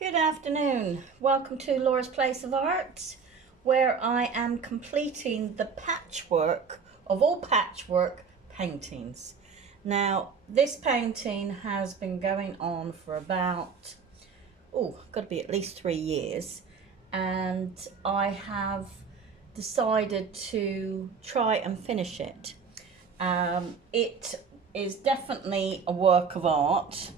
Good afternoon. Welcome to Laura's Place of Art, where I am completing the patchwork of all patchwork paintings. Now, this painting has been going on for about, got to be at least 3 years, and I have decided to try and finish it. It is definitely a work of art.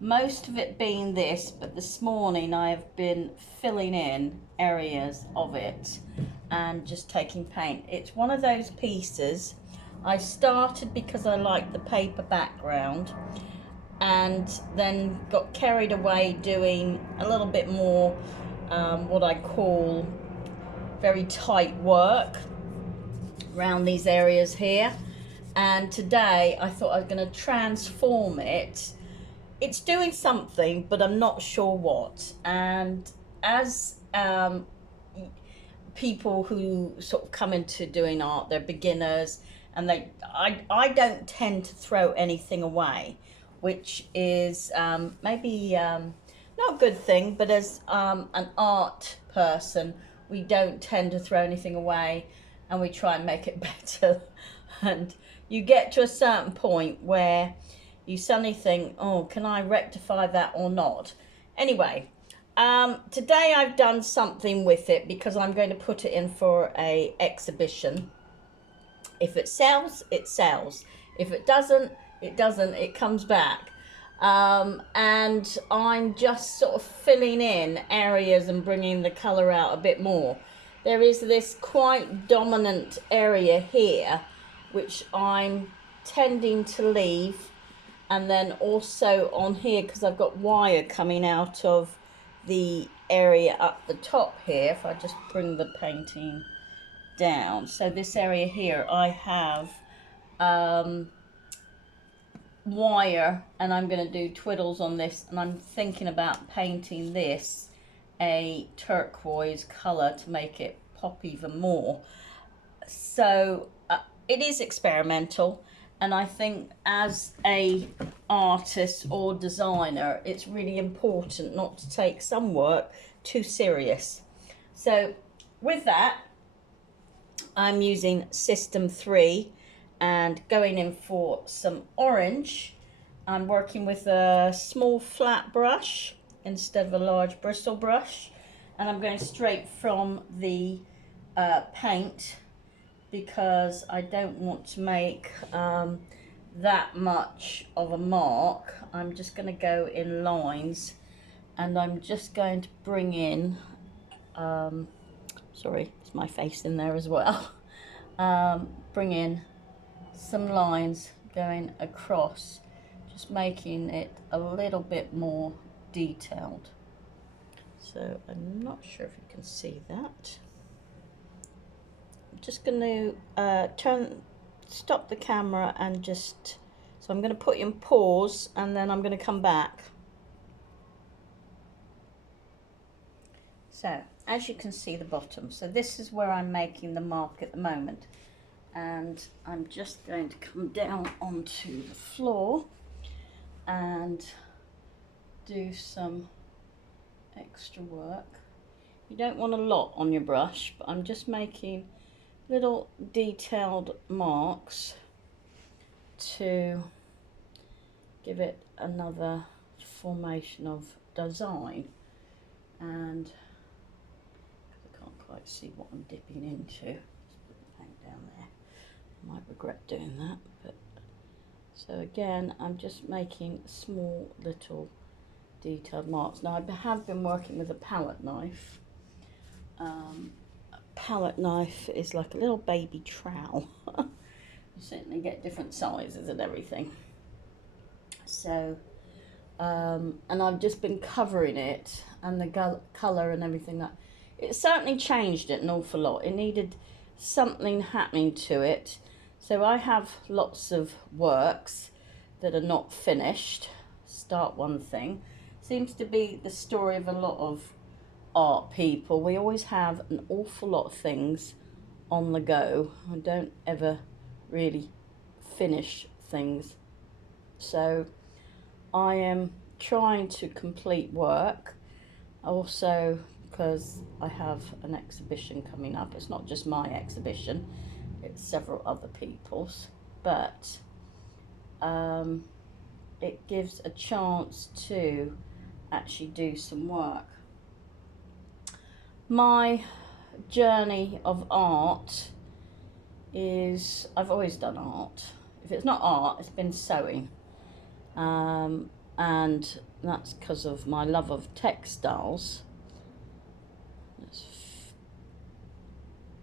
Most of it being this, but this morning I have been filling in areas of it and just taking paint. It's one of those pieces I started because I liked the paper background and then got carried away doing a little bit more what I call very tight work around these areas here. And today I thought I was going to transform it. It's doing something, but I'm not sure what. And as people who sort of come into doing art, they're beginners, and I don't tend to throw anything away, which is maybe not a good thing, but as an art person, we don't tend to throw anything away, and we try and make it better. And you get to a certain point where you suddenly think, oh, can I rectify that or not? Anyway, today I've done something with it because I'm going to put it in for a exhibition. If it sells, it sells. If it doesn't, it doesn't. It comes back. And I'm just sort of filling in areas and bringing the colour out a bit more. There is this quite dominant area here, which I'm tending to leave. And then also on here, because I've got wire coming out of the area up the top here, if I just bring the painting down. So this area here, I have wire, and I'm going to do twiddles on this, and I'm thinking about painting this a turquoise colour to make it pop even more. So it is experimental. And I think as a artist or designer, it's really important not to take some work too serious. So with that, I'm using System 3 and going in for some orange. I'm working with a small flat brush instead of a large bristle brush. And I'm going straight from the paint, because I don't want to make that much of a mark. I'm just going to go in lines, and I'm just going to bring in, sorry, it's my face in there as well, bring in some lines going across, just making it a little bit more detailed. So I'm not sure if you can see that. Just going to stop the camera and just, so I'm going to put you in pause, and then I'm going to come back. So as you can see the bottom, so this is where I'm making the mark at the moment, and I'm just going to come down onto the floor and do some extra work. You don't want a lot on your brush, but I'm just making little detailed marks to give it another formation of design. And I can't quite see what I'm dipping into, just put the paint down there. I might regret doing that, but so again I'm just making small little detailed marks. Now I have been working with a palette knife. Palette knife is like a little baby trowel. You certainly get different sizes and everything. So and I've just been covering it, and the colour and everything, that it certainly changed it an awful lot. It needed something happening to it. So I have lots of works that are not finished. Start one thing. Seems to be the story of a lot of art people. We always have an awful lot of things on the go. I don't ever really finish things. So I am trying to complete work. Also, because I have an exhibition coming up. It's not just my exhibition, it's several other people's, but it gives a chance to actually do some work. My journey of art is, I've always done art. If it's not art, it's been sewing. And that's because of my love of textiles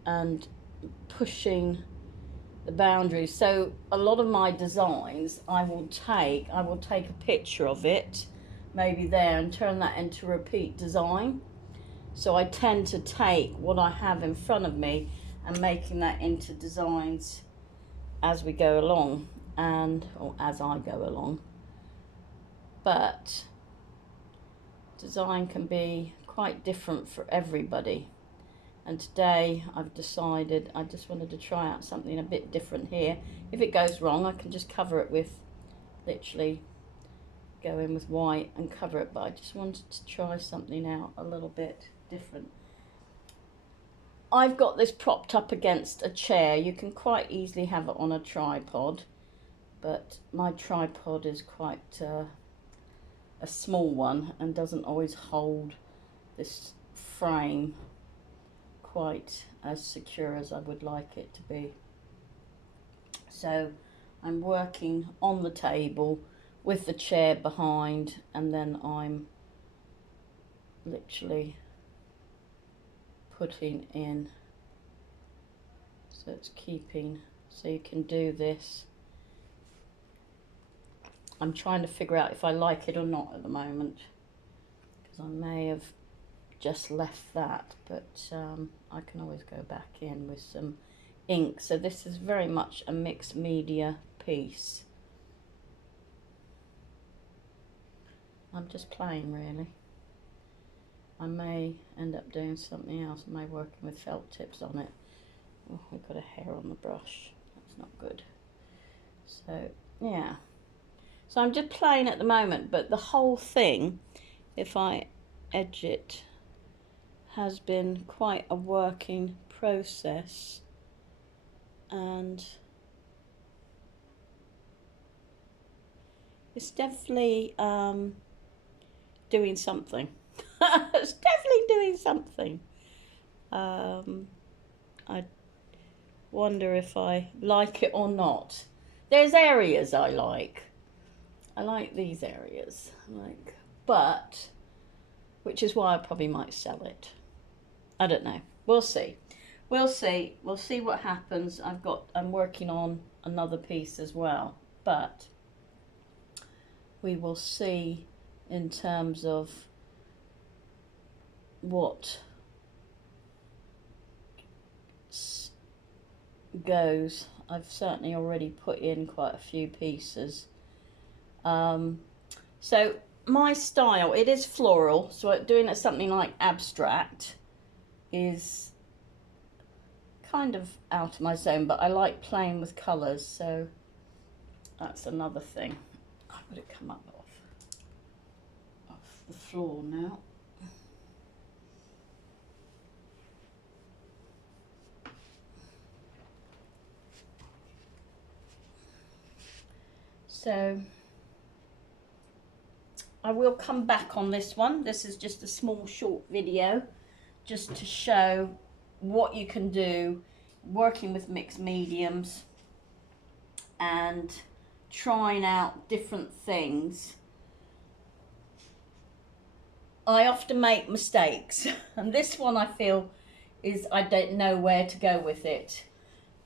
and pushing the boundaries. So a lot of my designs, I will take a picture of it, maybe there, and turn that into repeat design. So I tend to take what I have in front of me and making that into designs as we go along, or as I go along. But design can be quite different for everybody. And today I've decided I just wanted to try out something a bit different here. If it goes wrong, I can just cover it with, literally go in with white and cover it. But I just wanted to try something out a little bit different. I've got this propped up against a chair. You can quite easily have it on a tripod, but my tripod is quite a small one and doesn't always hold this frame quite as secure as I would like it to be. So I'm working on the table with the chair behind, and then I'm literally putting in, so it's keeping, so you can do this. I'm trying to figure out if I like it or not at the moment, because I may have just left that, but I can always go back in with some ink. So this is very much a mixed media piece. I'm just playing, really. I may end up doing something else. I may working with felt tips on it. Oh, we've got a hair on the brush. That's not good. So yeah, so I'm just playing at the moment, but the whole thing, if I edge it, has been quite a working process, and it's definitely doing something. It's definitely doing something. I wonder if I like it or not. There's areas I like. I like these areas, but which is why I probably might sell it. I don't know. We'll see. We'll see. We'll see what happens. I'm working on another piece as well, but we will see in terms of what goes. I've certainly already put in quite a few pieces. So my style, it is floral, so doing it something like abstract is kind of out of my zone, but I like playing with colours, so that's another thing. I've got to come up off the floor now. So I will come back on this one. This is just a small short video just to show what you can do working with mixed mediums and trying out different things. I often make mistakes, and this one I feel is, I don't know where to go with it.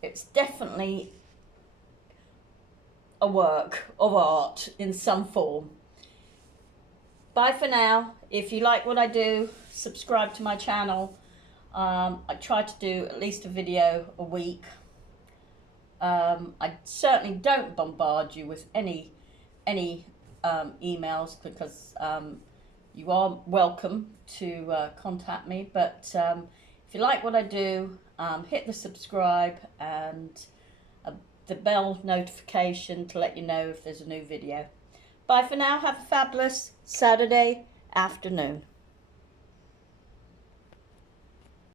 It's definitely a work of art in some form. Bye for now. If you like what I do, subscribe to my channel. I try to do at least a video a week. I certainly don't bombard you with any emails, because you are welcome to contact me. But if you like what I do, hit the subscribe and the bell notification to let you know if there's a new video. Bye for now. Have a fabulous Saturday afternoon.